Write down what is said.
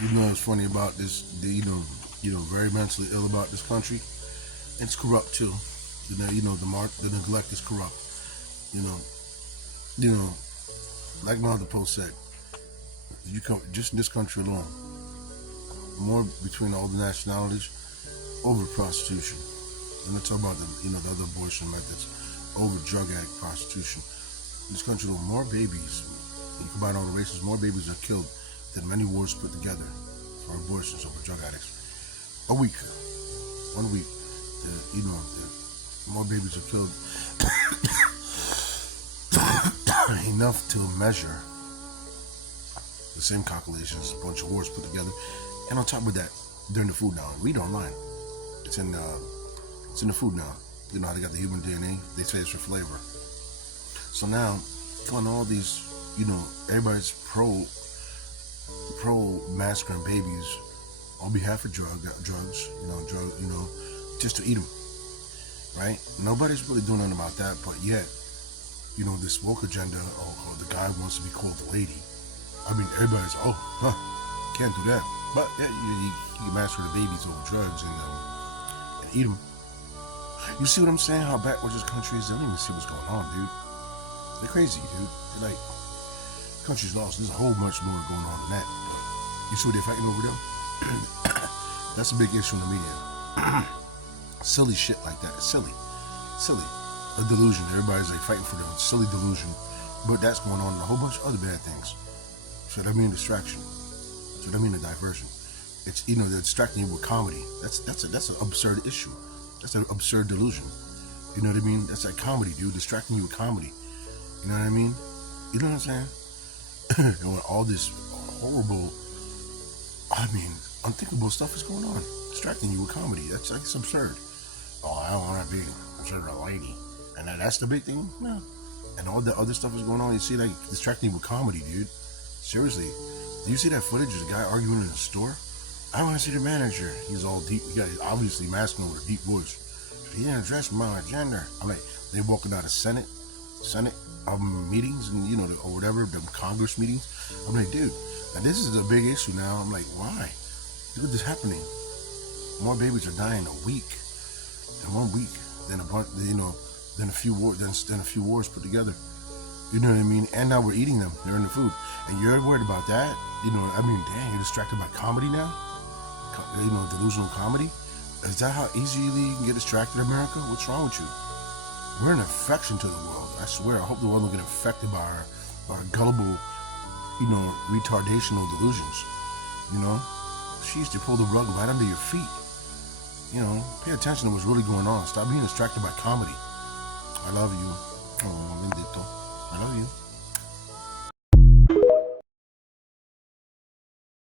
You know what's funny about this? Very mentally ill about this country. It's corrupt too. The neglect is corrupt. You know, you know, like my other post said, you come just in this country alone, more between all the nationalities over prostitution. I'm not talking about the other abortion methods, over drug addict prostitution. In this country alone, more babies. You combine all the races, more babies are killed than many wars put together for abortions over drug addicts. A week, 1 week, more babies are killed enough to measure the same calculations, a bunch of wars put together. And on top of that, they're in the food now. Read online. It's in the food now. You know how they got the human DNA? They say it's for flavor. So now, on all these, everybody's pro massacring babies on behalf of drugs, just to eat them, right? Nobody's really doing nothing about that, but yet, this woke agenda, or the guy wants to be called the lady. I mean, everybody's, can't do that. But yeah, you can massacre the babies over drugs and eat them. You see what I'm saying? How backwards this country is? They don't even see what's going on, dude. They're crazy, dude. They're like, the country's lost. There's a whole bunch more going on than that. But you see what they're fighting over there? That's a big issue in the media. Silly shit like that. It's silly. A delusion. Everybody's like fighting for the silly delusion. But that's going on in a whole bunch of other bad things. So that means distraction. So that means a diversion. It's they're distracting you with comedy. That's an absurd issue. That's an absurd delusion. You know what I mean? That's like comedy, dude. Distracting you with comedy. You know what I mean? You know what I'm saying? And when all this horrible, unthinkable stuff is going on, distracting you with comedy. That's like, it's absurd. Oh, I don't want to be considered a lady. And that's the big thing? No. And all the other stuff is going on. You see, like, distracting you with comedy, dude. Seriously. Do you see that footage of the guy arguing in the store? I want to see the manager. He's all deep. He's obviously masculine with a deep voice. He didn't address my gender. I'm like, they walking out of Senate meetings and or whatever, the Congress meetings. I'm like, dude, and this is a big issue now. I'm like, why? Look at this happening. More babies are dying a week in 1 week than a few wars put together. You know what I mean? And now we're eating them. They're in the food, and you're worried about that. Dang, you're distracted by comedy now. Delusional comedy. Is that how easily you can get distracted in America? What's wrong with you? We're an infection to the world. I swear. I hope the world don't get infected by our gullible, retardational delusions. She used to pull the rug right under your feet. Pay attention to what's really going on. Stop being distracted by comedy. I love you. Oh, bendito. I love you.